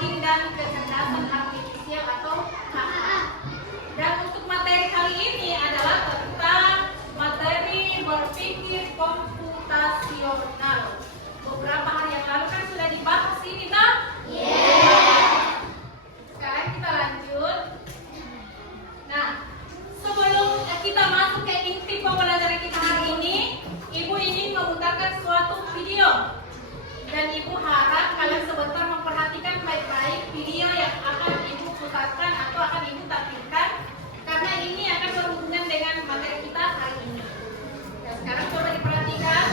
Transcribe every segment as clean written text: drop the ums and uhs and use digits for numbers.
coding dan kecerdasan artifisial atau KA. Dan untuk materi kali ini adalah tentang materi berpikir komputasional. Beberapa hari yang lalu kan sudah dibahas ini, nah? Sekarang kita lanjut. Nah, sebelum kita masuk ke inti pembelajaran kita hari ini, Ibu ingin memutarkan suatu video. Dan Ibu harap kalian sebentar memperhatikan baik-baik video yang akan Ibu putarkan atau akan Ibu tampilkan, karena ini akan berhubungan dengan materi kita hari ini. Dan sekarang coba diperhatikan.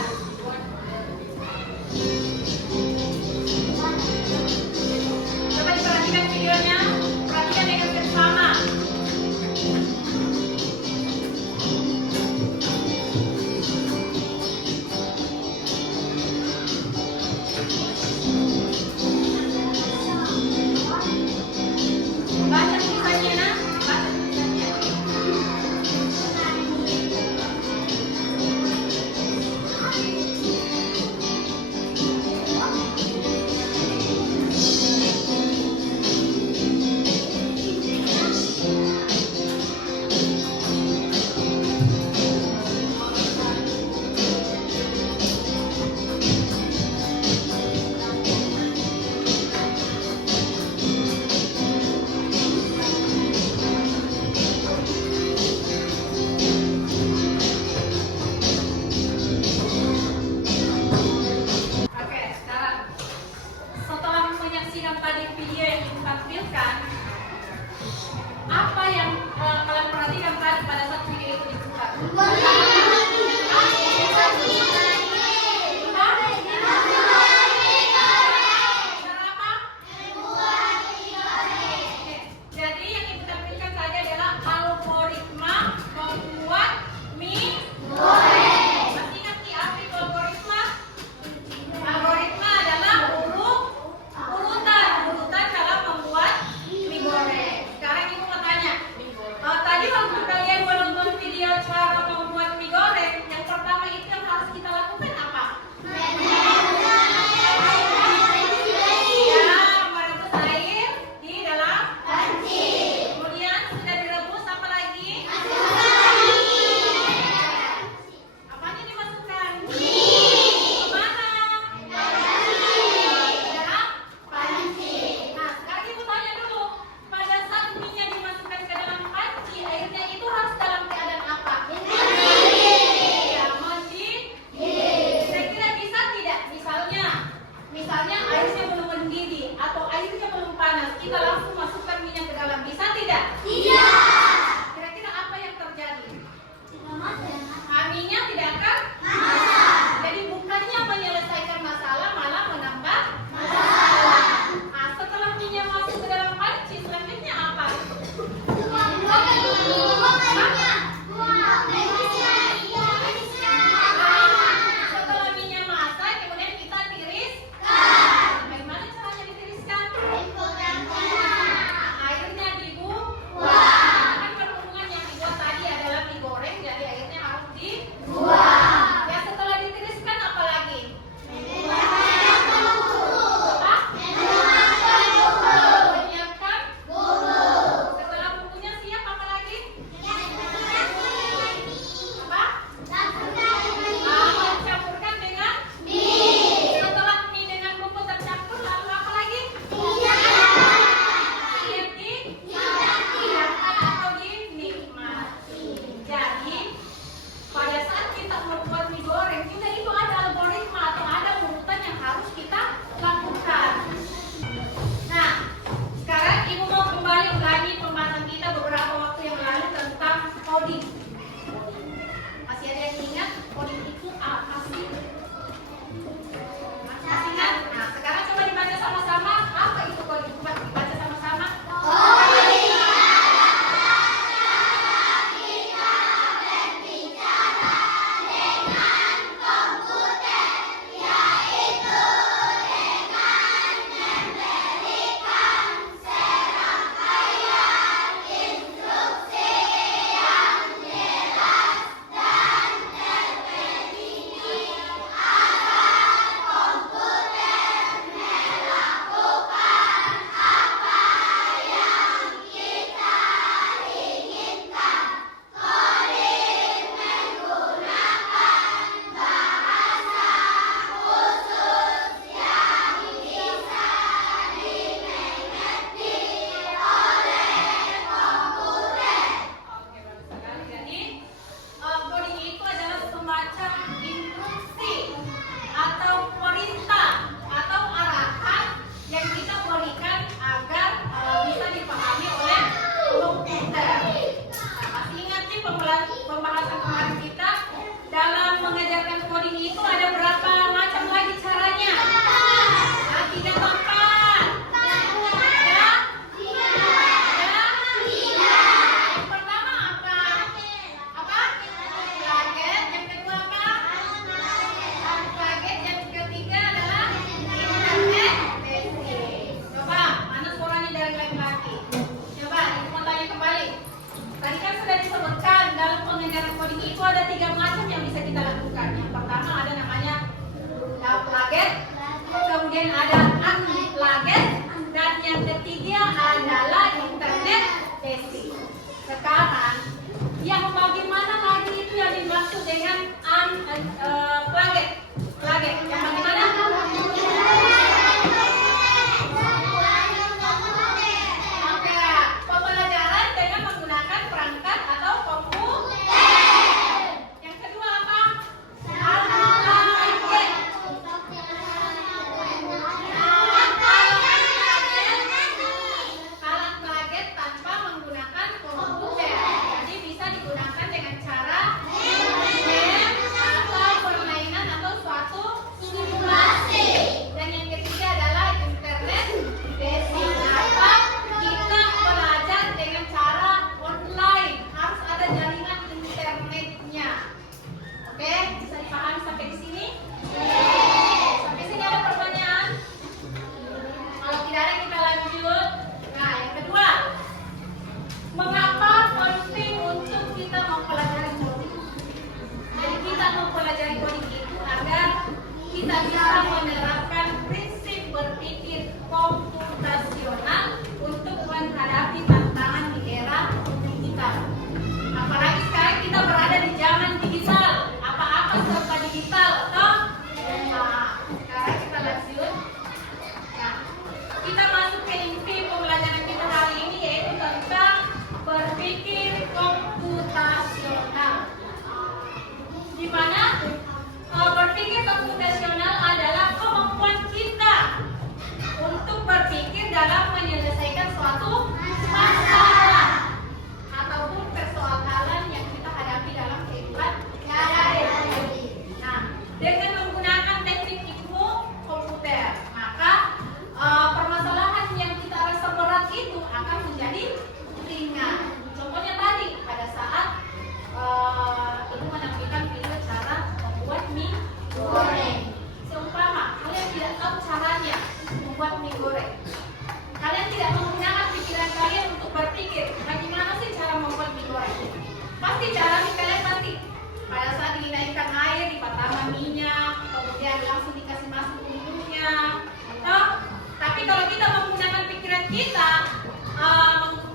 kalau kita menggunakan pikiran kita,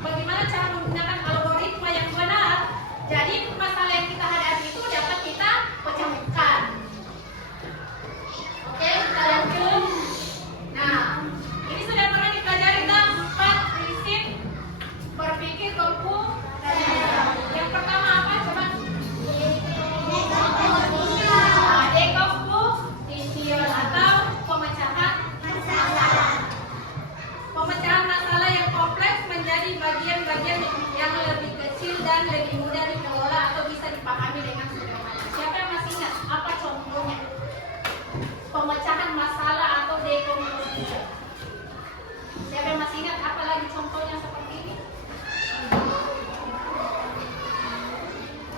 bagaimana cara menggunakan algoritma yang benar, jadi masalah yang kita hadapi itu dapat kita pecahkan. Oke, kita lanjut. Nah, ini sudah pernah dipelajari kan 4 prinsip berpikir komputer. Yang pertama apa coba? Decomposition atau pemecahan masalah. Pemecahan masalah yang kompleks menjadi bagian-bagian yang lebih kecil dan lebih mudah dikelola atau bisa dipahami dengan sederhana. Siapa yang masih ingat apa contohnya? Pemecahan masalah atau decomposition. Siapa yang masih ingat apa lagi contohnya seperti ini?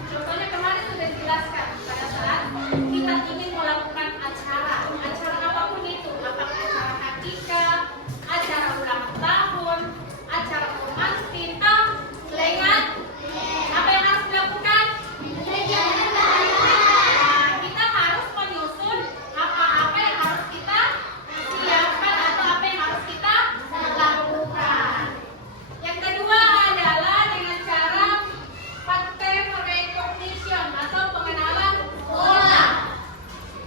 Contohnya kemarin sudah dijelaskan pada saat kita ingin melakukan acara apapun itu, apakah acara akikah, acara ulang tahun, acara pengantin, lengan, apa yang harus dilakukan? Nah, kita harus menyusun apa-apa yang harus kita siapkan atau apa yang harus kita lakukan. Yang kedua adalah dengan cara pattern recognition atau pengenalan pola,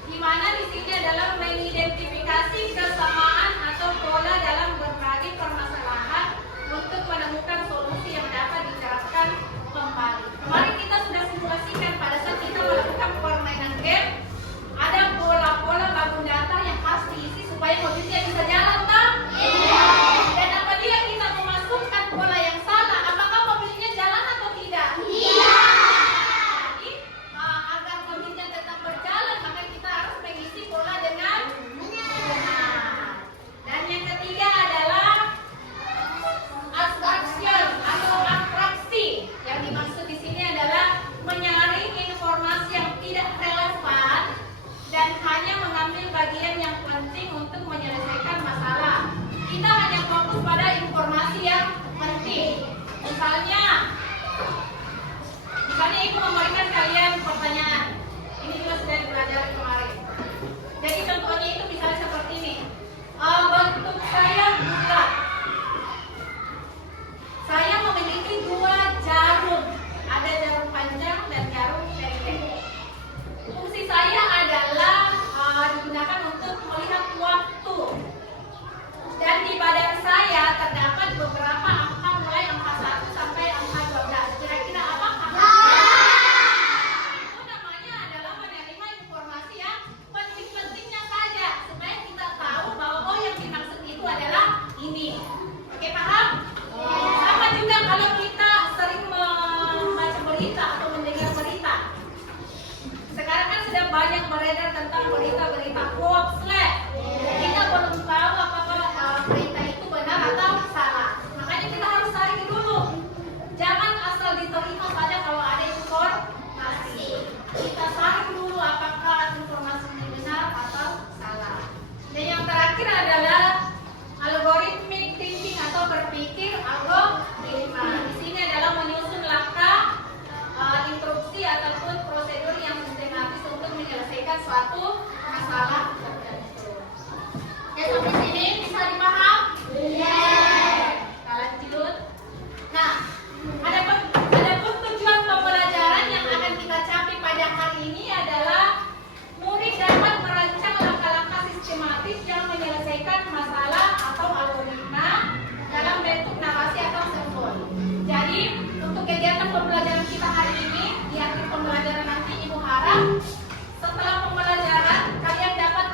di mana di sini adalah mengidentifikasi kesamaan atau pola dalam berbagai permasalahan untuk menemukan solusi yang dapat diterapkan kembali. Kemarin kita sudah simulasikan pada saat kita melakukan permainan game, ada pola-pola bangun data yang harus diisi supaya mobilnya bisa jalan, tak? Dan apabila kita memasukkan pola yang salah, apakah mobilnya jalan atau tidak? Jadi agar mobilnya tetap berjalan, maka kita harus mengisi pola dengan benar. Dan yang ketiga adalah abstraction atau abstraksi. Yang dimaksud di sini adalah menyaring informasi yang tidak relevan dan hanya mengambil bagian yang penting untuk menyelesaikan masalah. Kita hanya fokus pada informasi yang penting. Misalnya Ibu memberikan kalian pertanyaan. Ini juga sudah dipelajari kemarin. Jadi contohnya itu misalnya seperti ini. Bentuk saya bulat. Saya memiliki 2 jarum. Ada jarum panjang dan jarum pendek. Fungsi saya adalah digunakan untuk melihat waktu. Dan di badan saya terdapat beberapa angka mulai angka 1 sampai angka 12. Kira-kira apa angka? Itu namanya adalah menerima informasi yang penting-pentingnya saja supaya kita tahu bahwa oh yang dimaksud itu adalah ini. Oke, paham? Sama juga kalau kita sering membaca berita atau mendengar berita. Sekarang kan sudah banyak beredar tentang berita-berita hoax lah. Kita belum tahu apakah berita itu benar atau salah. Makanya kita harus saring dulu. Jangan asal diterima saja kalau ada informasi. Kita saring dulu apakah informasi ini benar atau salah. Dan yang terakhir adalah algorithmic thinking atau berpikir algoritma. Di sini adalah menyusun langkah, instruksi ataupun prosedur yang sistematis untuk menyelesaikan suatu masalah tertentu. Oke, sampai sini bisa dipaham? Kita lanjut. Nah, adapun tujuan pembelajaran yang akan kita capai pada hari ini adalah murid dapat merancang langkah-langkah sistematis yang menyelesaikan masalah atau algoritma dalam bentuk narasi atau simbol. Jadi, untuk kegiatan pembelajaran kita hari ini, di akhir pembelajaran nanti Ibu harap setelah pembelajaran kalian dapat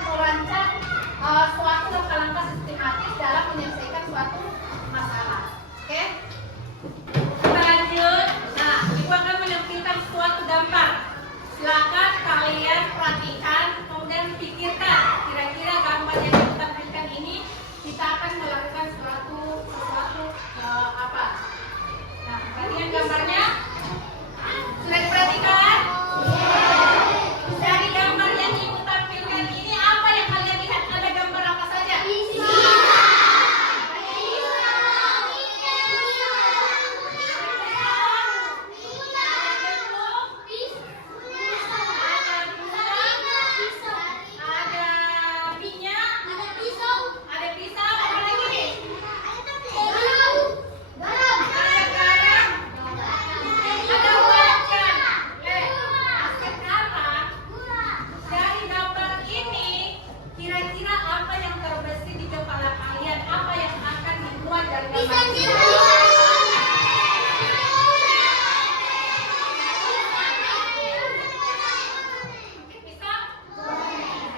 Bisa?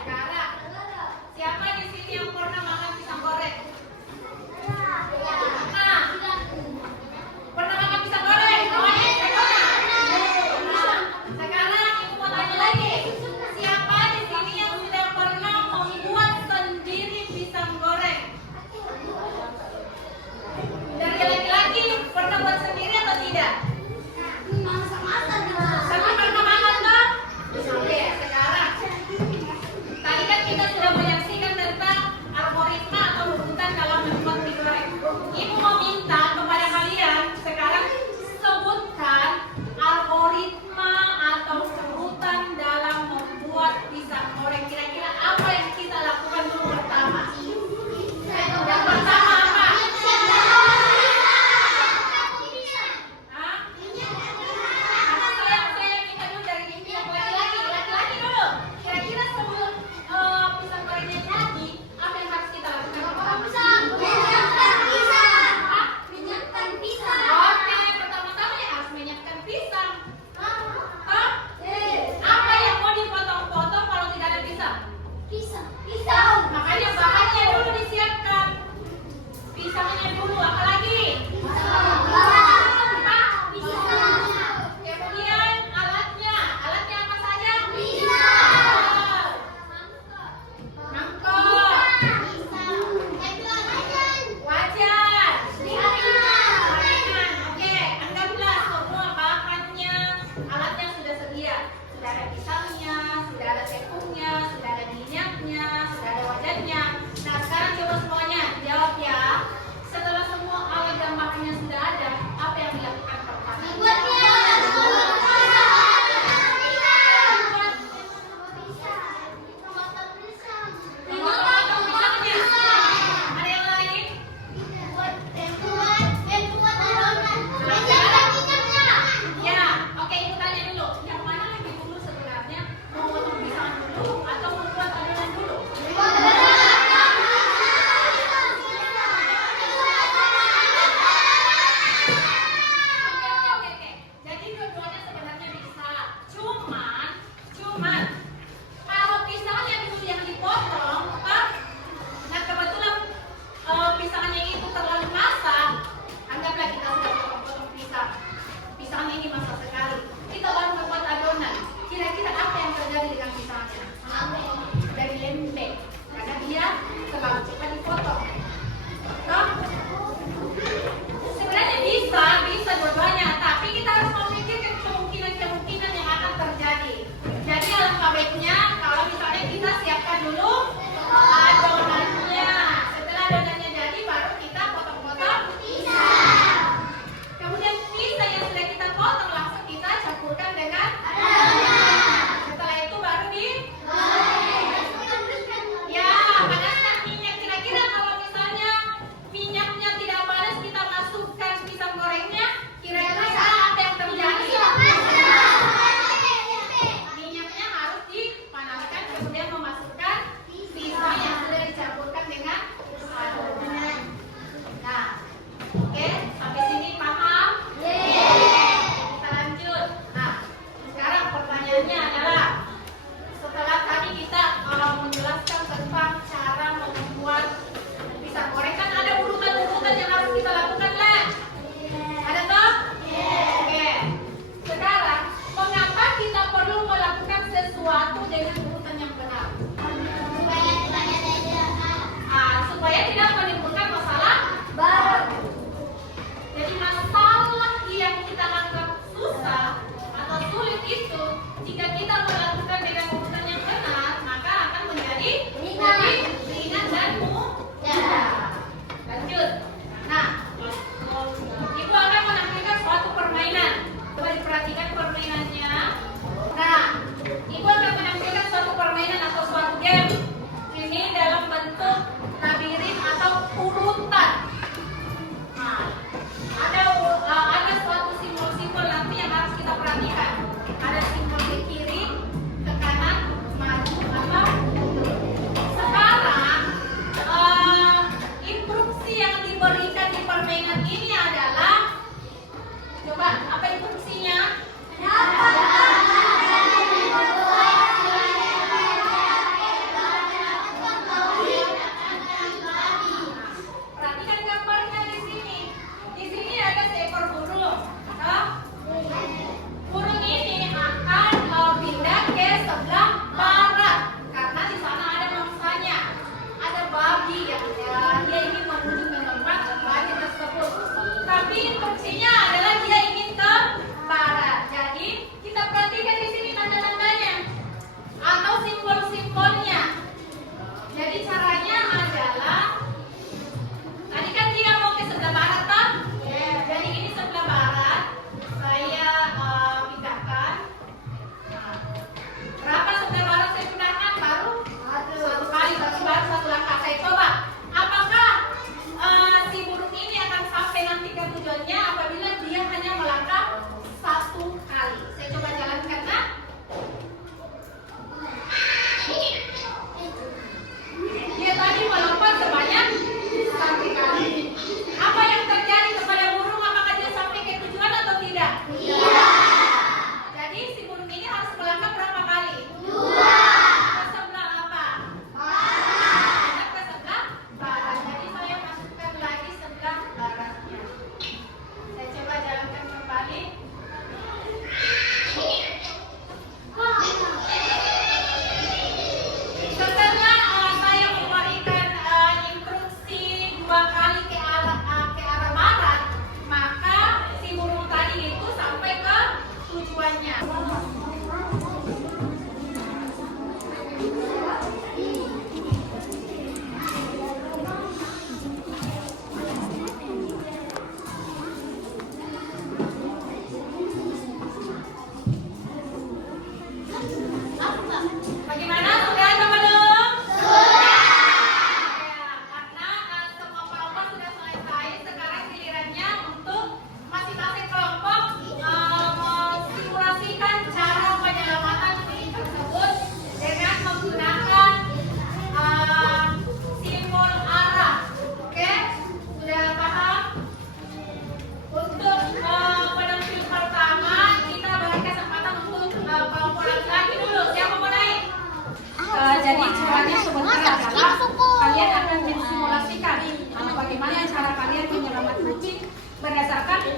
Sekarang, siapa di sini yang pernah makan pisang goreng? Nah, pernah makan pisang goreng? Awalnya pernah. Sekarang ibu mau tanya lagi. Siapa di sini yang sudah pernah membuat sendiri pisang goreng? Dari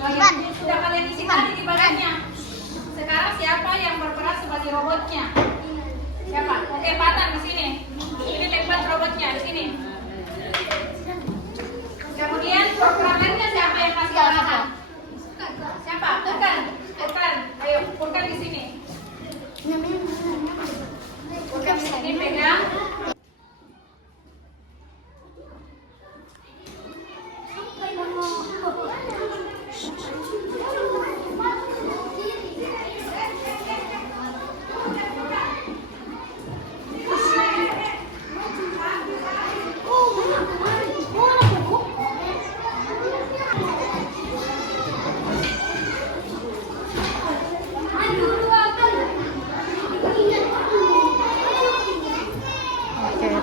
Bagian ini sudah kalian isi tadi di badannya. Sekarang siapa yang berperan sebagai robotnya? Siapa? Oke, Patan di sini. Ini tempat robotnya di sini. Kemudian programmernya siapa yang kasih arahan? Siapa? Furkan. Ayo, Furkan di sini. Furkan di sini pegang.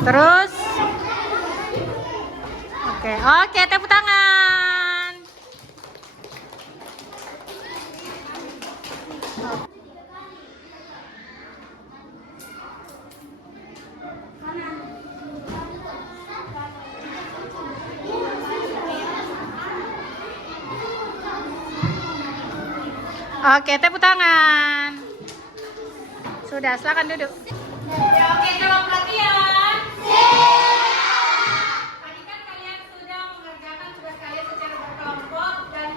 Terus, oke, tepuk tangan. Oke, tepuk tangan. Sudah, silakan duduk. Ya, oke, coba perhatian. Tadi kan kalian sudah mengerjakan tugas kalian secara berkelompok dan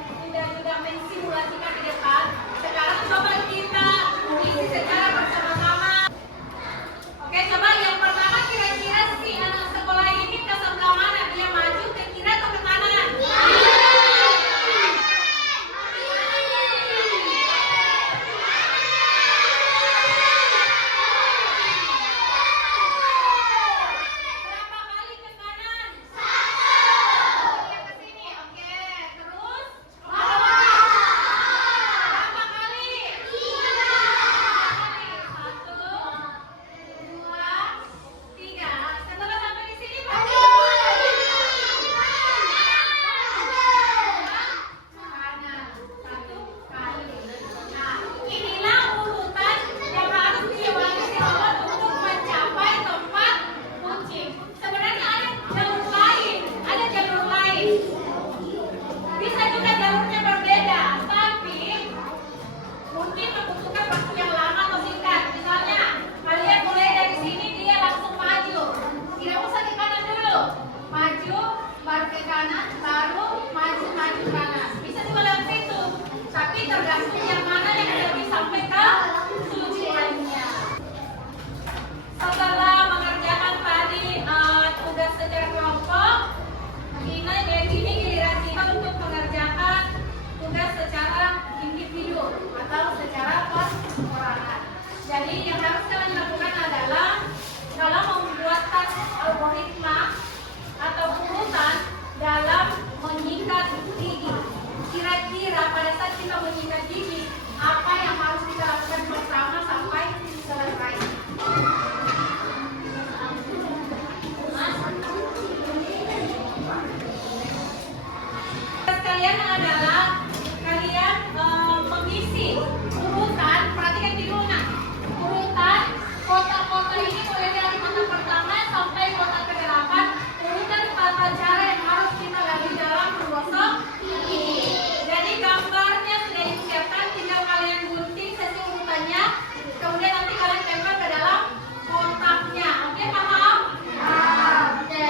juga mensimulasikan di depan. Sekarang coba kita isi secara bersama-sama. Oke, coba yang pertama kira-kira si anak sekolah ini ke sebelah mana? Dia maju ke kiri atau ke kanan? Berapa kali ke kanan? Dia ke sini. Oke, terus berapa kali? 3 kali. 1, 2, 3. Setelah sampai di sini berarti kanan 1 kali. Nah, inilah urutan yang harus dilewati robot untuk mencapai tempat kunci. Sebenarnya ada jalur lain. Bisa juga jalurnya berbeda, tapi mungkin membutuhkan waktu yang lama atau singkat. Misalnya, kalian mulai dari sini, dia langsung maju. Tidak usah ke kanan dulu. Maju, baru ke kanan, baru maju kanan. Bisa juga lewat situ. Tapi tergantung yang mana yang lebih sampai ke tujuannya. Setelah mengerjakan tadi tugas secara kelompok, ini giliran kita untuk mengerjakan tugas secara individu atau secara perorangan. Jadi yang harus kalian lakukan adalah dalam membuat tas algoritma atau urutan dalam menyikat gigi. Kira-kira pada saat kita menyikat gigi, apa yang harus kita lakukan bersama sampai selesai? Kalian adalah kalian mengisi urutan, perhatikan di rumah. Urutan kota-kota ini mulai dari kota pertama sampai kota ke-8. Urutan tata cara yang harus kita lalui dalam menggosok gigi. Jadi gambarnya sudah disiapkan, tinggal kalian gunting sesi urutannya. Kemudian nanti kalian tempel ke dalam kotaknya. Oke, paham? Oke.